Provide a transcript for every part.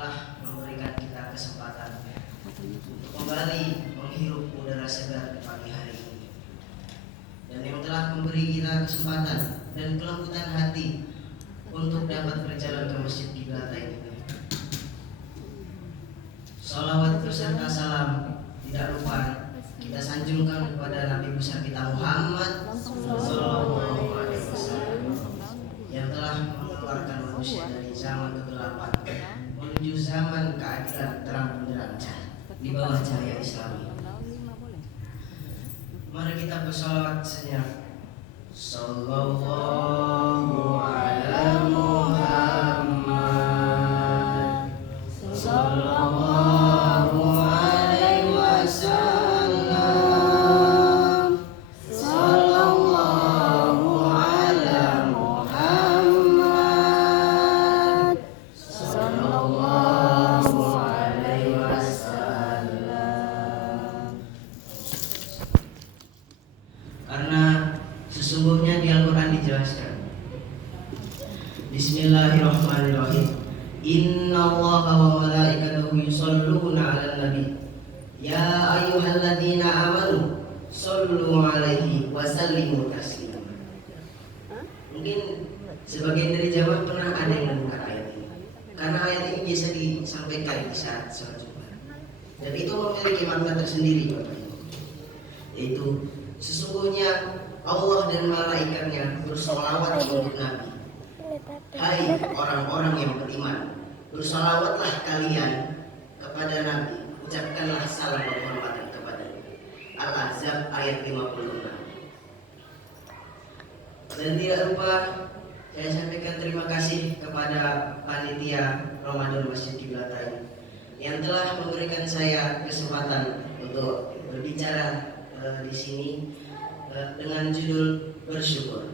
telah memberikan kita kesempatan untuk kembali menghirup udara segar di pagi hari ini, dan yang telah memberi kita kesempatan dan kelembutan hati untuk dapat berjalan ke Masjid Qiblatain ini. Sholawat beserta salam tidak lupa kita sanjungkan kepada Nabi besar kita Muhammad Sallallahu Alaihi Wasallam yang telah mengeluarkan manusia dari zaman kegelapan menuju zaman keadilan terang benderang di bawah cahaya Islami. Mari kita bersolawat sejenak. Sallallahu ala Muhammad, sallallahu alaihi wasallam, sallallahu ala Muhammad, sallallahu alaihi wasallam. Karena sesungguhnya di Al-Quran dijelaskan, Bismillahirrahmanirrahim, Innallaha wa malaikatahu yusholluna 'alan nabi ya ayyuhalladzina amanu shollu 'alaihi wa sallimu taslima. Mungkin sebagian dari jamaah pernah ada yang mendengar ayat ini, karena ayat ini biasa disampaikan di saat sholat Jumat, dan itu memiliki makna tersendiri, Bapak Ibu, yaitu sesungguhnya Allah dan malaikatnya bersolawat untuk Nabi. Hai orang-orang yang beriman, bersolawatlah kalian kepada Nabi, ucapkanlah salam dan penghormatan kepadanya. Al-Ahzab ayat 56. Dan tidak lupa saya sampaikan terima kasih kepada panitia Ramadan Masjid Qiblatain yang telah memberikan saya kesempatan untuk berbicara di sini dengan judul bersyukur.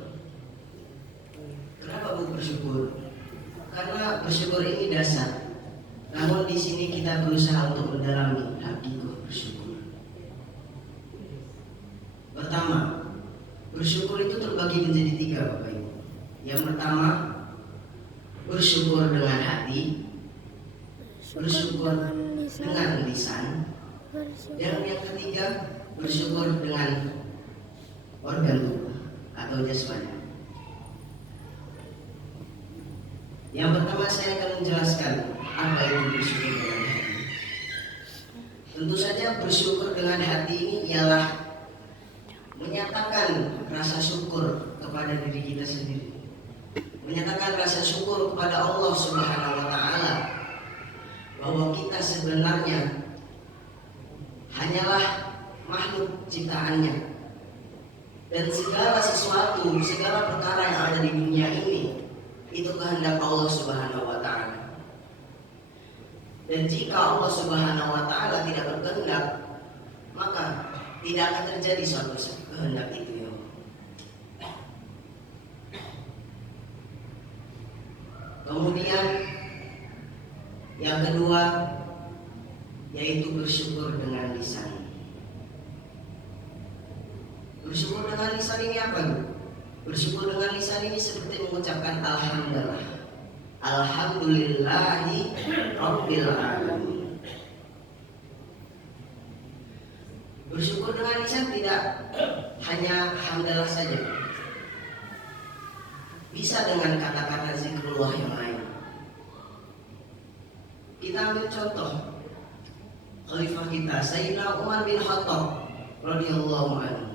Kenapa bersyukur? Karena bersyukur ini dasar. Namun di sini kita berusaha untuk mendalami hakikat bersyukur. Pertama, bersyukur itu terbagi menjadi 3, Bapak Ibu. Yang pertama, bersyukur dengan hati, bersyukur dengan lisan, dan yang ketiga, bersyukur dengan organ tubuh atau jasmani. Yang pertama saya akan menjelaskan apa itu bersyukur dengan hati. Tentu saja bersyukur dengan hati ini ialah menyatakan rasa syukur kepada diri kita sendiri, menyatakan rasa syukur kepada Allah Subhanahu wa Ta'ala bahwa kita sebenarnya hanyalah makhluk ciptaannya, dan segala sesuatu, segala perkara yang ada di dunia ini itu kehendak Allah Subhanahu wa Ta'ala. Dan jika Allah Subhanahu wa Ta'ala tidak berkehendak, maka tidak akan terjadi suatu kehendak itu. Kemudian yang kedua yaitu bersyukur dengan lisan. Bersyukur dengan lisan ini apa? Bersyukur dengan lisan ini seperti mengucapkan alhamdulillah, alhamdulillahi rabbil alamin. Bersyukur dengan lisan tidak hanya hamdalah saja, bisa dengan kata-kata zikrullah yang lain. Kita ambil contoh khalifah kita Sayyidina Umar bin Khattab radhiyallahu anhu.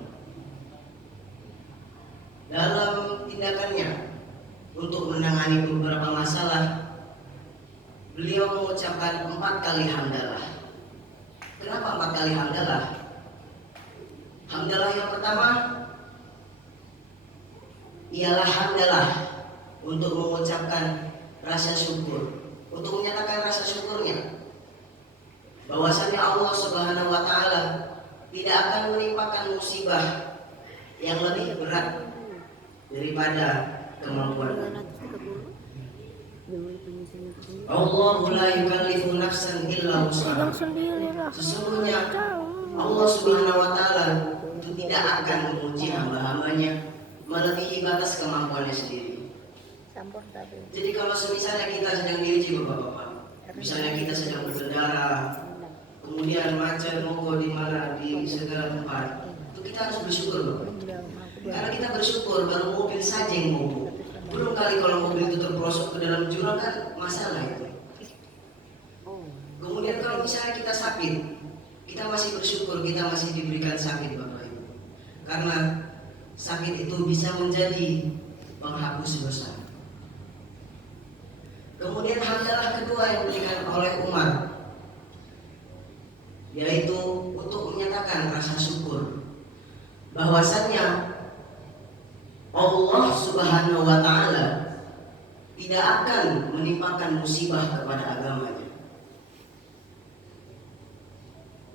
Dalam tindakannya untuk menangani beberapa masalah, beliau mengucapkan 4 kali hamdalah. Kenapa 4 kali hamdalah? Hamdalah yang pertama ialah hamdalah untuk mengucapkan rasa syukur, untuk menyatakan rasa syukurnya bahwasanya Allah Subhanahu wa Ta'ala tidak akan menimpakan musibah yang lebih berat daripada kemampuan. Allahu la yukallifu nafsan illa wus'aha. Sesungguhnya Allah Subhanahu wa Ta'ala itu tidak akan menguji hamba-hambanya melebihi batas kemampuannya sendiri. Jadi kalau semisalnya kita sedang diuji, Bapak-bapak, Misalnya kita sedang berkendara, kemudian macet mogok di mana di segala tempat, itu kita harus bersyukur Bapak. Karena kita bersyukur baru mobil saja yang mogok. Belum kali kalau mobil itu terperosok ke dalam jurang kan masalah itu. Kemudian kalau misalnya kita sakit, kita masih bersyukur kita masih diberikan sakit Bapak Ibu. Karena sakit itu bisa menjadi penghapus dosa. Kemudian hamdalah kedua yang diberikan oleh Umar, yaitu untuk menyatakan rasa syukur bahwasannya Allah Subhanahu wa Ta'ala tidak akan menimpakan musibah kepada agamanya.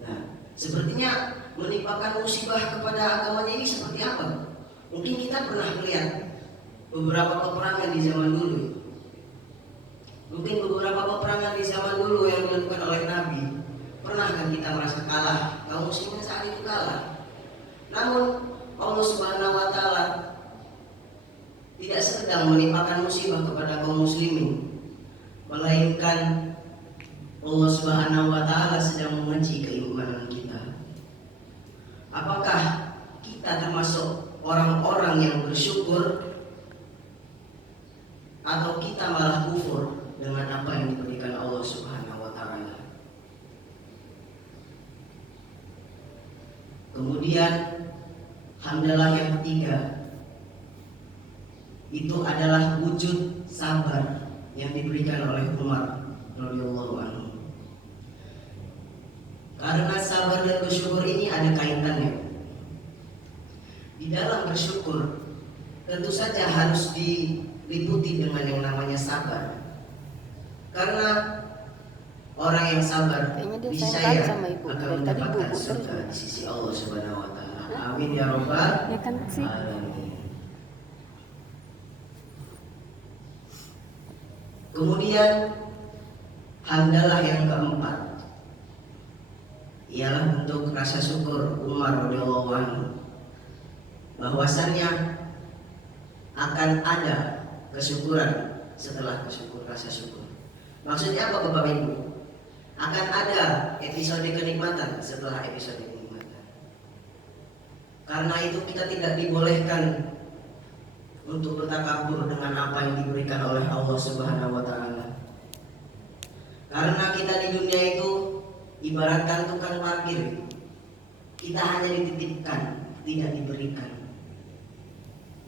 Nah, sepertinya menimpakan musibah kepada agamanya ini seperti apa? Mungkin kita pernah melihat beberapa peperangan di zaman dulu. Mungkin beberapa peperangan di zaman dulu yang dilakukan oleh Nabi. Pernah kan kita merasa kalah? Kaum muslimin saat itu kalah. Namun Allah Subhanahu wa Ta'ala tidak sedang menimpakan musibah kepada kaum muslimin, melainkan Allah Subhanahu wa Ta'ala sedang menguji keimanan kita. Apakah kita termasuk orang-orang yang bersyukur atau kita malah kufur dengan apa yang diberikan Allah Subhanahu wa Ta'ala? Kemudian hamdalah yang ketiga itu adalah wujud sabar yang diberikan oleh Umar radhiyallahu anhu. Karena sabar dan bersyukur ini ada kaitannya. Di dalam bersyukur tentu saja harus diliputi dengan yang namanya sabar. Karena orang yang sabar niscaya akan mendapatkan surga di sisi Allah Subhanahu wa Ta'ala. Amin ya rabbal alamin. Kemudian hamdalah yang keempat ialah bentuk rasa syukur Umar radhiyallahu anhu bahwasannya akan ada kesyukuran setelah rasa syukur. Maksudnya apa Bapak Ibu? Akan ada episode kenikmatan setelah episode kenikmatan. Karena itu kita tidak dibolehkan untuk bertakabur dengan apa yang diberikan oleh Allah Subhanahu wa Ta'ala. Karena kita di dunia itu ibaratkan tukang parkir. Kita hanya dititipkan, tidak diberikan.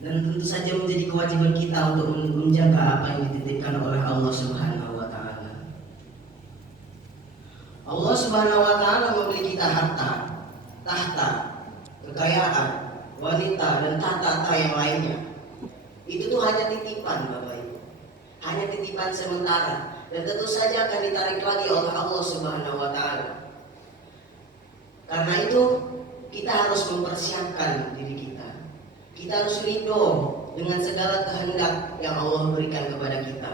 Dan tentu saja menjadi kewajiban kita untuk menjaga apa yang dititipkan oleh Allah Subhanahu wa Ta'ala. Allah Subhanahu wa Ta'ala memberi kita harta, tahta, kekayaan, wanita dan tahta yang lainnya. Itu tuh hanya titipan Bapak Ibu. Hanya titipan sementara dan tentu saja akan ditarik lagi oleh Allah Subhanahu wa Ta'ala. Karena itu kita harus mempersiapkan diri kita. Kita harus ridho dengan segala kehendak yang Allah berikan kepada kita.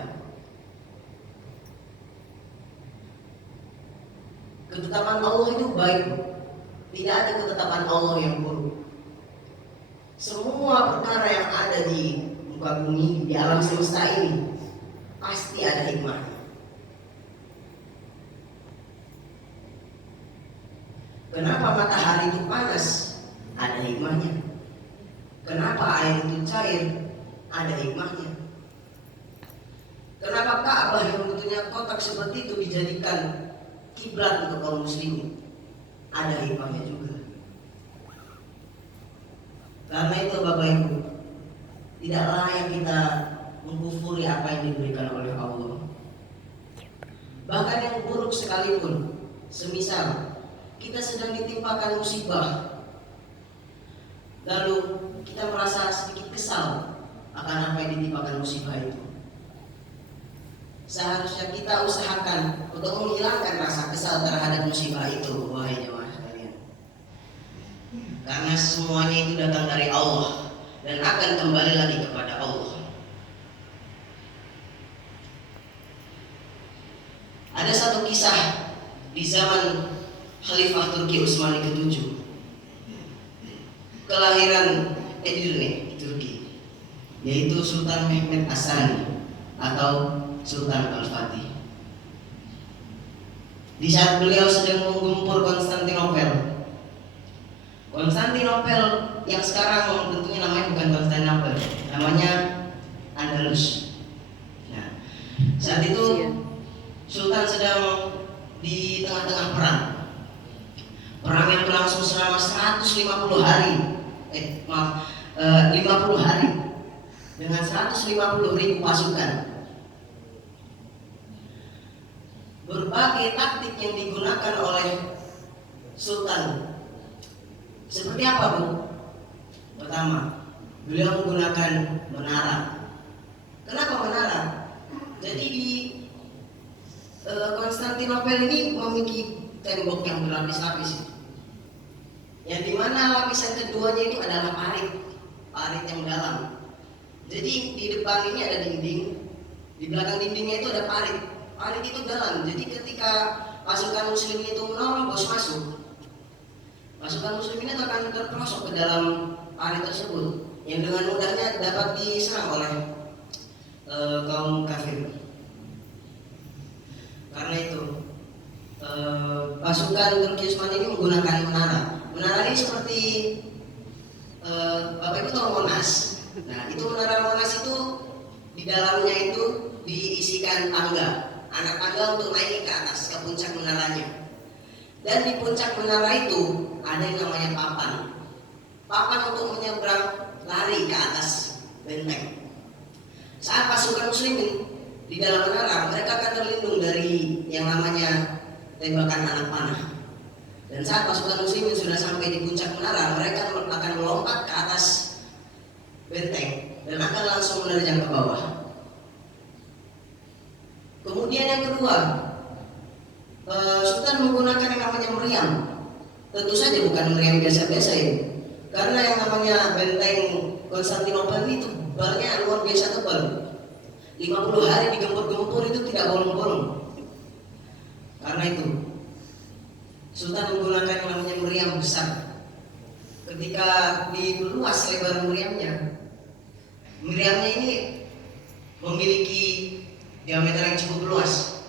Ketetapan Allah itu baik. Tidak ada ketetapan Allah yang buruk. Semua perkara yang ada di muka bumi, di alam semesta ini pasti ada hikmahnya. Kenapa matahari itu panas? Ada hikmahnya. Kenapa air itu cair? Ada hikmahnya. Kenapa Ka'bah yang bentuknya kotak seperti itu dijadikan kiblat untuk kaum muslimin? Ada hikmahnya juga. Karena itu Bapak Ibu, tidak layak kita mengkufuri apa yang diberikan oleh Allah. Bahkan yang buruk sekalipun, semisal kita sedang ditimpakan musibah, lalu kita merasa sedikit kesal akan apa yang ditimpakan musibah itu. Seharusnya kita usahakan untuk menghilangkan rasa kesal terhadap musibah itu, wahai jemaah sekalian. Karena semuanya itu datang dari Allah dan akan kembali lagi kepada Allah. Ada satu kisah di zaman Khalifah Turki Utsmani ke-7, kelahiran Edirne, Turki, yaitu Sultan Mehmed Asani atau Sultan Al-Fatih. di saat beliau sedang menggempur Konstantinopel. Konstantinopel yang sekarang tentunya namanya bukan Konstantinopel, namanya Andalus. Nah, saat itu Sultan sedang di tengah-tengah perang. Perang yang berlangsung selama 150 hari. 50 hari dengan 150.000 pasukan. Berbagai taktik yang digunakan oleh Sultan. Seperti apa, Bu? Pertama, beliau menggunakan menara. Kenapa menara? Jadi di Konstantinopel ini memiliki tembok yang berlapis-lapis, yang dimana lapisan keduanya itu adalah parit yang dalam. Jadi di depan ini ada dinding, di belakang dindingnya itu ada parit itu dalam. Jadi ketika pasukan muslim itu menerobos masuk, pasukan muslim ini akan terperosok ke dalam parit tersebut, yang dengan mudahnya dapat diserang oleh kaum kafir. Karena itu pasukan Turki Utsmani ini menggunakan menara. Menara ini seperti Bapak Ibu tahu Monas. Nah, itu menara Monas itu di dalamnya itu diisikan tangga, anak tangga untuk naik ke atas ke puncak menaranya. Dan di puncak menara itu ada yang namanya papan untuk menyeberang lari ke atas benteng. Saat pasukan muslimin di dalam menara, mereka akan terlindung dari yang namanya tembakan anak panah. Dan saat pasukan muslimin sudah sampai di puncak menara, mereka akan melompat ke atas benteng dan akan langsung menerjang ke bawah. Kemudian yang kedua, Sultan menggunakan yang namanya meriam. Tentu saja bukan meriam biasa-biasa ya, karena yang namanya benteng Konstantinopel itu tebalnya luar biasa tebal. 50 hari digempur-gempur itu tidak bolong-bolong. Karena itu Sultan menggunakan yang namanya meriam besar. Ketika diluas lebar meriamnya ini memiliki diameter yang cukup luas.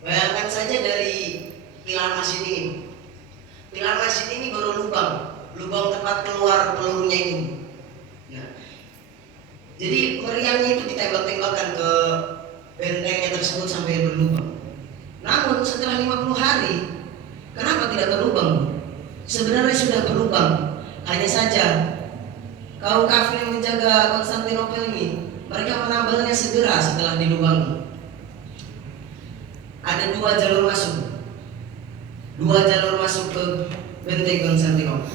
Bayangkan saja dari pilar masjid ini. Pilar masjid ini baru lubang tempat keluar pelurunya ini. Nah, jadi meriamnya itu ditembak-tembakkan ke bentengnya tersebut sampai berlubang. Namun setelah 50 hari, kenapa tidak berlubang? Sebenarnya sudah berlubang. Hanya saja kaum kafir yang menjaga Konstantinopel ini, mereka menambalnya segera setelah dilubangi. Ada dua jalur masuk ke benteng Konstantinopel.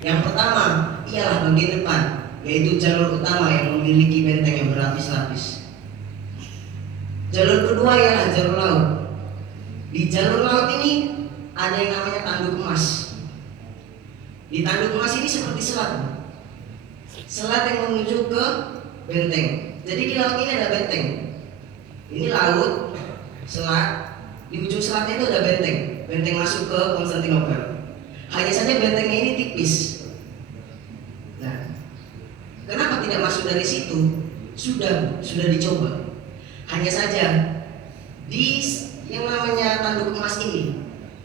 Yang pertama ialah bagian depan, yaitu jalur utama yang memiliki benteng yang berlapis-lapis. Jalur kedua ialah jalur laut. Di jalur laut ini ada yang namanya tanduk emas. Di tanduk emas ini seperti selat yang menuju ke benteng. Jadi di laut ini ada benteng. Ini laut, selat. Di ujung selatnya itu ada benteng masuk ke Konstantinopel. Hanya saja bentengnya ini tipis. Nah, kenapa tidak masuk dari situ? Sudah dicoba. Hanya saja di yang namanya tanduk emas ini,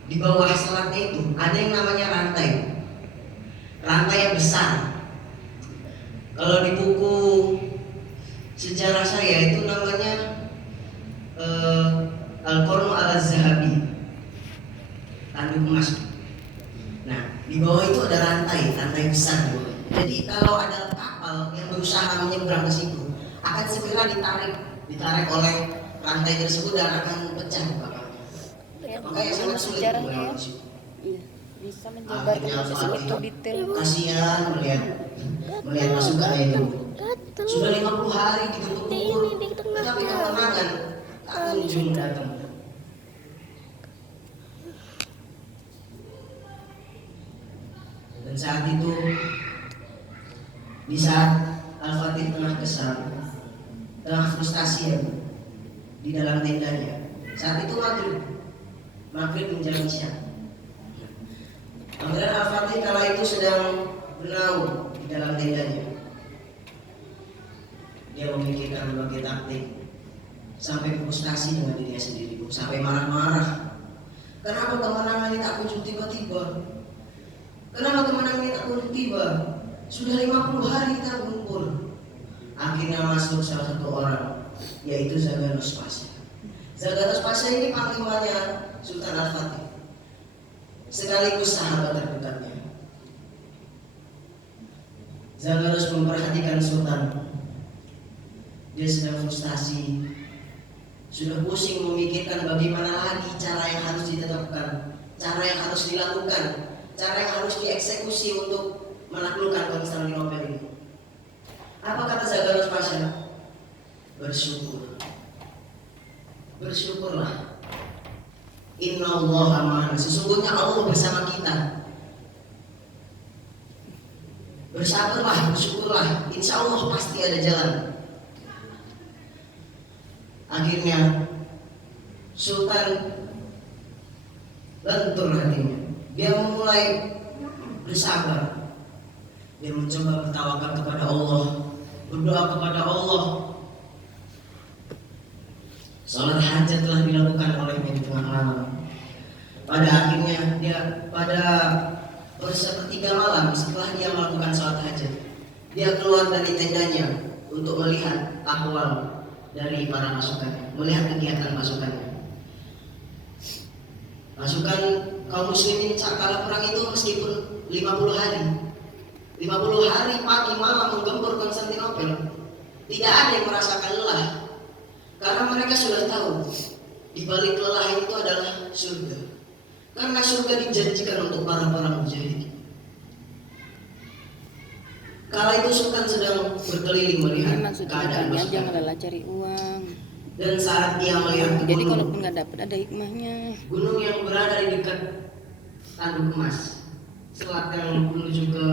di bawah selatnya itu ada yang namanya rantai yang besar. Kalau di buku sejarah saya itu namanya Al-Qarnu al-Zahabi, tanduk emas. Nah, di bawah itu ada rantai besar. Jadi kalau ada kapal yang berusaha menyeberang ke situ, akan segera ditarik oleh rantai tersebut dan akan pecah kapalnya. Makanya sangat sulit melewati situ. Bisa menjabarkan sesuatu detail. Kasihan melihat pasukan itu. Sudah 50 hari digempur-gempur, tetapi kemenangan tak kunjung datang. Dan saat itu, di saat Al-Fatih tengah kesal, tengah frustasi ya, di dalam tendanya. Saat itu maghrib menjelang isya. Kemudian Al-Fatih kala itu sedang bernaung di dalam tendanya. Dia memikirkan berbagai taktik, sampai frustasi dengan dirinya sendiri, sampai marah-marah pun tiba. Sudah 50 hari kita kumpul. Akhirnya masuk salah satu orang, yaitu Zaganos Pasha. Zaganos Pasha ini panglimanya Sultan Al-Fatih, sekaligus sahabat terdekatnya. Zaganos memperhatikan Sultan. Dia sedang frustasi, sudah pusing memikirkan bagaimana lagi cara yang harus ditetapkan, cara yang harus dilakukan, cara yang harus dieksekusi untuk menaklukkan Konstantinopel ini. Apa kata Zaganos Pasha? Bersyukur. Bersyukurlah. Inna Allah ma'ana. Sesungguhnya Allah bersama kita. Bersabarlah, bersyukurlah. Insya Allah pasti ada jalan. Akhirnya Sultan lentur hatinya. Dia mulai bersabar. Dia mencoba bertawakal kepada Allah, berdoa kepada Allah. Salat hajat telah dilakukan olehnya di tengah malam. Pada akhirnya pada sepertiga malam setelah dia melakukan salat hajat, dia keluar dari tendanya untuk melihat ahwal dari para pasukannya, melihat kegiatan pasukannya. Pasukan kaum muslimin kala perang itu meskipun 50 hari pagi malam menggempur Konstantinopel, tidak ada yang merasakan lelah, karena mereka sudah tahu di balik lelah itu adalah surga, karena surga dijanjikan untuk para mujahid. Kala itu Sultan sedang berkeliling melihat keadaan aja pasukan. lelah cari uang. Dan saat dia melihat Jadi gunung, kalaupun nggak dapat ada hikmahnya. gunung yang berada di dekat Tanduk Emas, selat yang menuju ke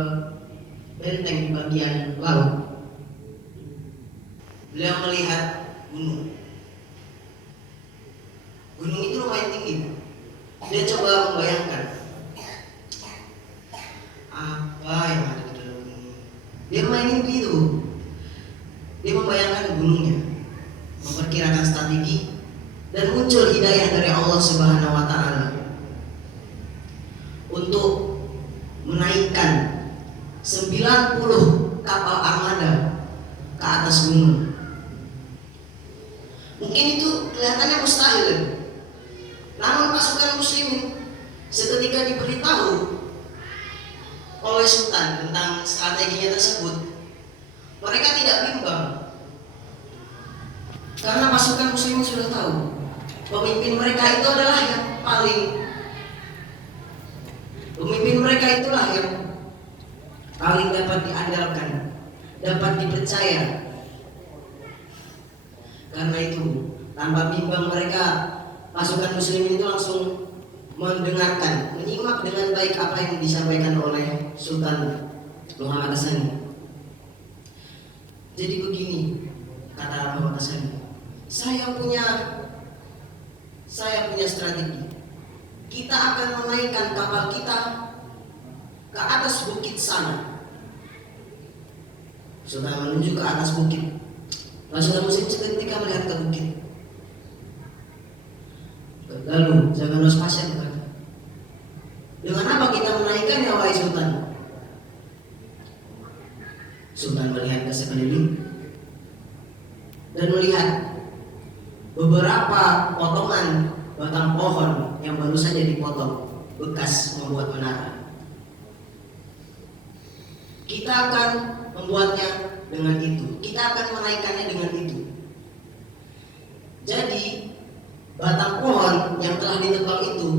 benteng di bagian laut, beliau melihat gunung. Gunung itu lumayan tinggi. Dia coba membayangkan apa yang ada di dalam gunung. Dia mainin begitu. Dia membayangkan gunungnya, memperkirakan strategi, dan muncul hidayah dari Allah Subhanahu wa Ta'ala untuk menaikkan 90 kapal armada ke atas gunung. Mungkin itu kelihatannya mustahil, namun pasukan muslimin seketika diberitahu oleh Sultan tentang strateginya tersebut, mereka tidak bimbang, karena pasukan muslimin sudah tahu pemimpin mereka itu adalah yang pemimpin mereka itulah yang paling dapat diandalkan, dapat dipercaya. Karena itu tanpa bimbang mereka, pasukan muslimin itu langsung mendengarkan, menyimak dengan baik apa yang disampaikan oleh Sultan Muhammad Hassani. Jadi begini kata Muhammad Hassani, saya punya strategi. Kita akan menaikkan kapal kita ke atas bukit sana. Sultan menuju ke atas bukit. Pasukan muslim seketika melihat ke bukit. Lalu Zaganos Pasha berkata, dengan apa kita menaikkannya wahai Sultan? Sultan melihat ke sekeliling dan melihat beberapa potongan batang pohon yang baru saja dipotong bekas membuat menara. Kita akan membuatnya dengan itu. Kita akan menaikkannya dengan itu. Jadi batang pohon yang telah ditebang itu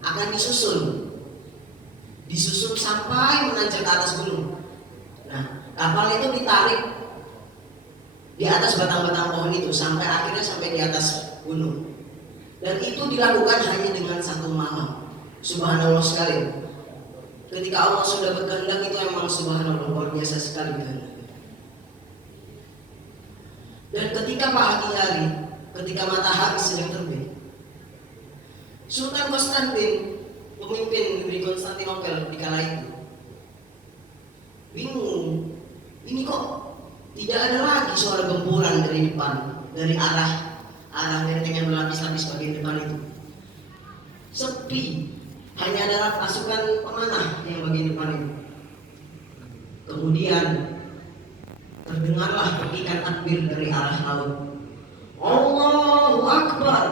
akan disusun sampai menanjak ke atas gunung. Nah, kapal itu ditarik di atas batang-batang pohon itu sampai akhirnya sampai di atas gunung. Dan itu dilakukan hanya dengan satu malam. Subhanallah sekali. Ketika Allah sudah berkehendak itu memang subhanallah luar biasa sekali kehendak. Dan ketika pagi hari, ketika matahari sedang terbit, Sultan Konstantin, pemimpin negeri Konstantinopel di kala itu, bingung. Ini kok tidak ada lagi suara gempuran dari depan, dari arah benteng yang berlapis-lapis bagian depan itu. Sepi, hanya ada pasukan pemanah yang bagian depan itu. Kemudian terdengarlah petikan takbir dari arah laut. Allahu Akbar.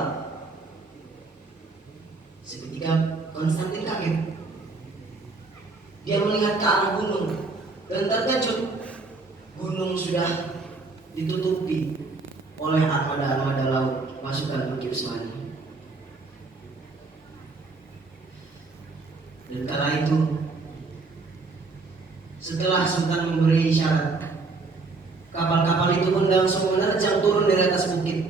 Seketika Konstantin kaget. Dia melihat ke arah gunung dan terkejut. Gunung sudah ditutupi oleh armada-armada laut pasukan Turki Utsmani. Dan kala itu, setelah Sultan memberi isyarat, kapal-kapal itu pun langsung menerjang turun dari atas bukit.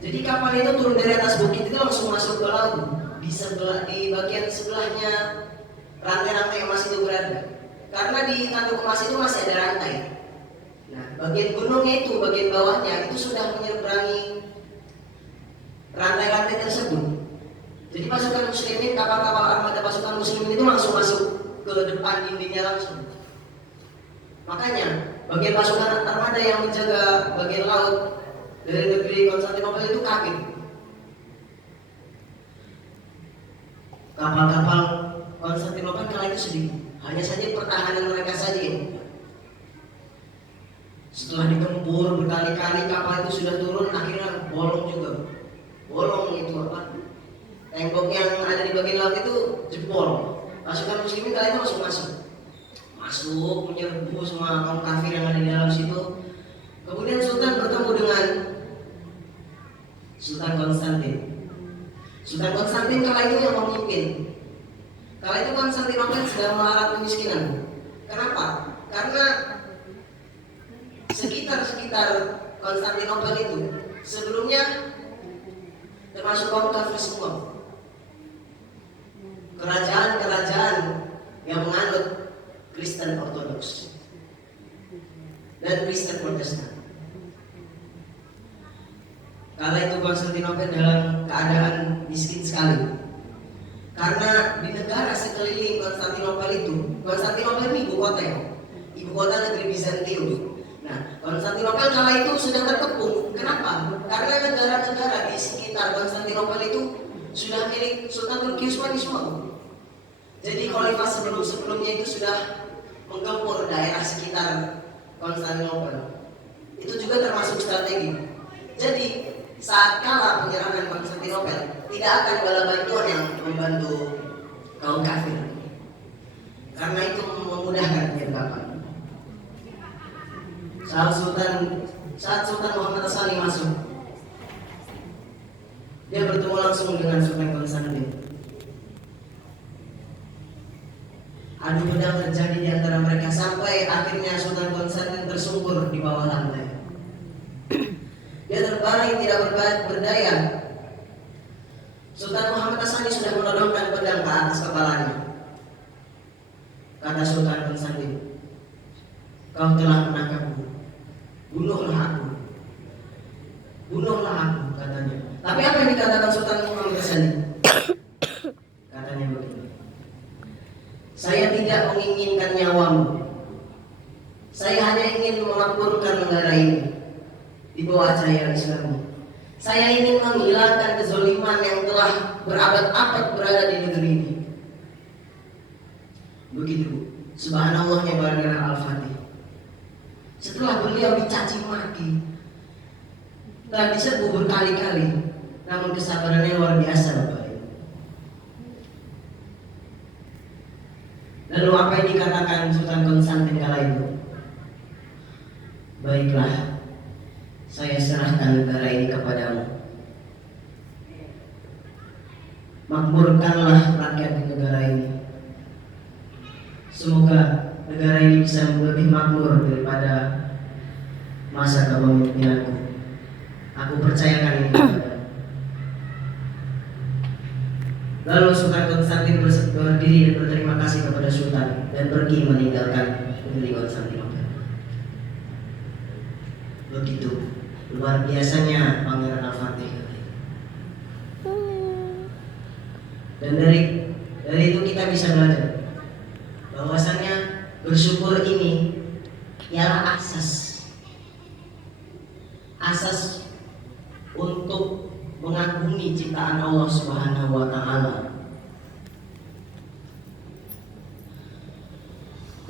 Jadi kapal itu turun dari atas bukit itu langsung masuk ke laut. Di bagian sebelahnya rantai-rantai emas itu berada. Karena di tanduk emas itu masih ada rantai. Nah, bagian gunungnya itu, bagian bawahnya itu sudah menyeberangi rantai-rantai tersebut. Jadi pasukan muslimin, kapal-kapal armada pasukan muslimin itu langsung masuk ke depan dindingnya langsung. Makanya bagian pasukan armada yang menjaga bagian laut dari negeri Konstantinopel itu kaget. Kapal-kapal Konstantinopel kala itu sedikit, hanya saja pertahanan mereka saja yang mudah. Setelah digempur berkali-kali, kapal itu sudah turun, akhirnya bolong juga. Bolong itu apa? Tembok yang ada di bagian laut itu jebol. Pasukan muslimin kali itu langsung masuk menyerbu semua kaum kafir yang ada di dalam situ. Kemudian Sultan bertemu dengan Sultan Konstantin. Sultan Konstantin kala itu yang memimpin. Kala itu Konstantinopel sedang melarat kemiskinan. Kenapa? Karena sekitar Konstantinopel itu sebelumnya termasuk kaum kafir semua. Kerajaan-kerajaan yang menganut Kristen Ortodoks dan Kristen Protestan. Kala itu Konstantinopel dalam keadaan miskin sekali. Karena di negara sekeliling Konstantinopel itu, Konstantinopel ini ibu kota ya, ibu kota negeri Bizantium. Nah, Konstantinopel kala itu sudah terkepung. Kenapa? Karena negara-negara di sekitar Konstantinopel itu sudah milik Sultan Turki Utsmani semua. Jadi khalifah sebelumnya itu sudah menggempur daerah sekitar Konstantinopel. Itu juga termasuk strategi. Jadi saat kala penyerangan Konstantinopel, tidak akan bala bantuan yang membantu kaum kafir. Karena itu memudahkan penyergapan. Saat Sultan Muhammad Asani masuk, dia bertemu langsung dengan Sultan Konstantin. Adu pedang terjadi di antara mereka sampai akhirnya Sultan Konstantin tersungkur di bawah lantai. Dia terbaring tidak berdaya. Sultan Muhammad Asani sudah menodongkan pedang ke atas kepalanya. Kata Sultan Konstantin, "Kau telah menangkapku. Bunuhlah aku." "Bunuhlah aku," katanya. Tapi apa yang dikatakan Sultan Muhammad Asani? Katanya begini, "Saya tidak menginginkan nyawamu. Saya hanya ingin memakmurkan negara ini di bawah cahaya Islam. Saya ingin menghilangkan kezaliman yang telah berabad-abad berada di negeri ini." Begitu subhanallahnya barangkali Al-Fatih. Setelah beliau dicaci maki dan diserbu berkali-kali, namun kesabarannya luar biasa Bapak Ibu. Lalu apa yang dikatakan Sultan Konstantin kala itu? "Baiklah, saya serahkan negara ini kepadamu. Makmurkanlah rakyat di negara ini. Semoga negara ini bisa lebih makmur daripada masa kepemimpinanku. Aku percayakan ini kepadamu." Lalu Sultan Konstantin berdiri dan berterima kasih kepada Sultan dan pergi meninggalkan negeri Konstantinopel. Begitu luar biasanya Pangeran Al-Fatih. Dan dari itu kita bisa belajar bahwasannya bersyukur ini ialah asas untuk mengagumi ciptaan Allah Subhanahu wa taala.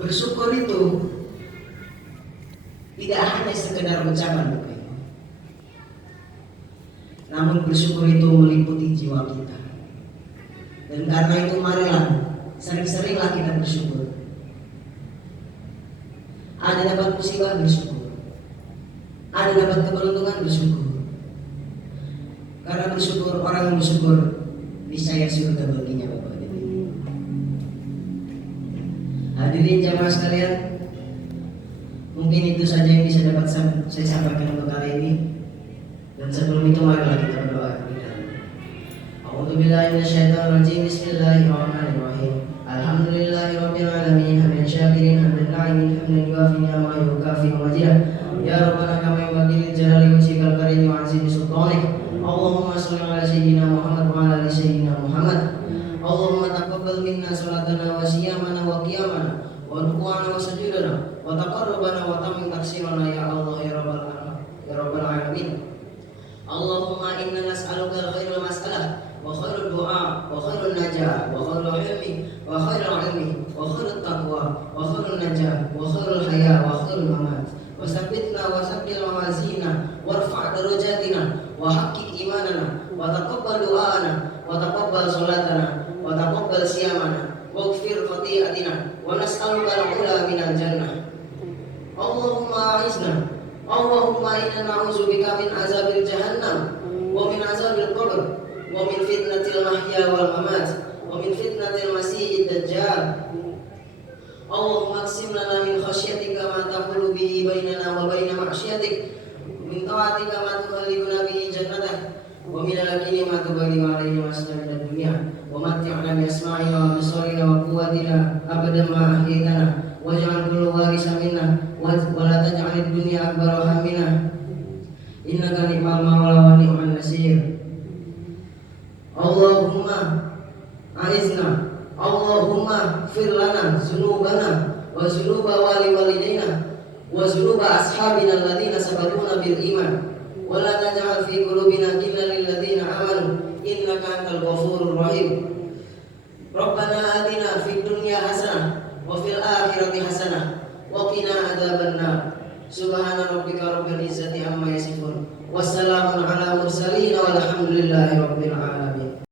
Bersyukur itu tidak hanya sekedar ucapan, Bapak Ibu. Namun bersyukur itu meliputi jiwa kita. Dan karena itu marilah sering-seringlah kita bersyukur. Ada dapat musibah bersyukur. Ada dapat keberuntungan bersyukur. Karena bersyukur, orang yang bersyukur niscaya surga baginya, Bapak Ibu. Hadirin jamaah sekalian, mungkin itu saja yang bisa dapat saya sampaikan untuk kali ini. Dan sebelum itu marilah kita berdoa. A'udzubillahi minasyaitonirrajim. Bismillahirrahmanirrahim. Alhamdulillahirabbil alamin, hamdan syakirin, hamdan na'imin, hamdan yuwafi ni'amahu wa yukafi majidah. Ya Rabbana kama yanbaghi lil jalali wajhikal karim wa 'azimi sultanik. Allahumma shalli ala sayyidina Muhammad wa ala ali sayyidina Muhammad. Allahumma taqabbal minna salatana wa siyamana wa qiyamana wa ruku'ana wa sujudana wa taqarrubana wa tamim taqsirana ya Allah ya rabbal alamin. Allahumma inna nas'aluka khairal mas'alah wa khairul du'a wa khairul najah wa khairul hilmi wa khairul ilmi wa khairul taqwa wa khairul najah wa khairul haya wa khairul mamat. Wa sabbitna wa sabbil mawazina warfa' darajatina wa haqqi imanana wa taqabbal du'ana wa taqabbal salatana wa taqabbal siyamana waghfir khati'atina wa nas'aluka al-'ula minal jannah. Allahumma a'izna, Allahumma inna na'udzubika min azabil jahannam wa min azabil qabr wa min fitnatil mahya wal mamat wa min fitnatil masiihid dajjal. Allahumma aqsim lana min khasyatika ma tahulu bihi bainana wa baina ma'syiatik, min ta'atika ma tuballighuna bihi jannatak, wa min al-yaqini ma tuballighu alayhi masna'id dunya, wa matti'na bi asma'ina wa absarina wa quwwatina abadan ma ahyaytana, waj'al kullu warithan minna wa la taj'al ad-dunya akbara hammina, innaka ni'mal mawla wa ni'man nasir. Allahumma a'izna, Allahumma fir lana dzunubana wa dzunuba walidaina wa dzunuba ashabina alladziina sabaquna bil iman, wa la taj'al fi qulubina ghillan lil ladziina amanu innaka antal ghafurur rahim. Rabbana atina fid dunya hasanah wa fil akhirati hasanah wa qina adzabannar. Subhana rabbika rabbil izzati amma yasifun. Wassalamun ala mursalin walhamdulillahi rabbil alamin.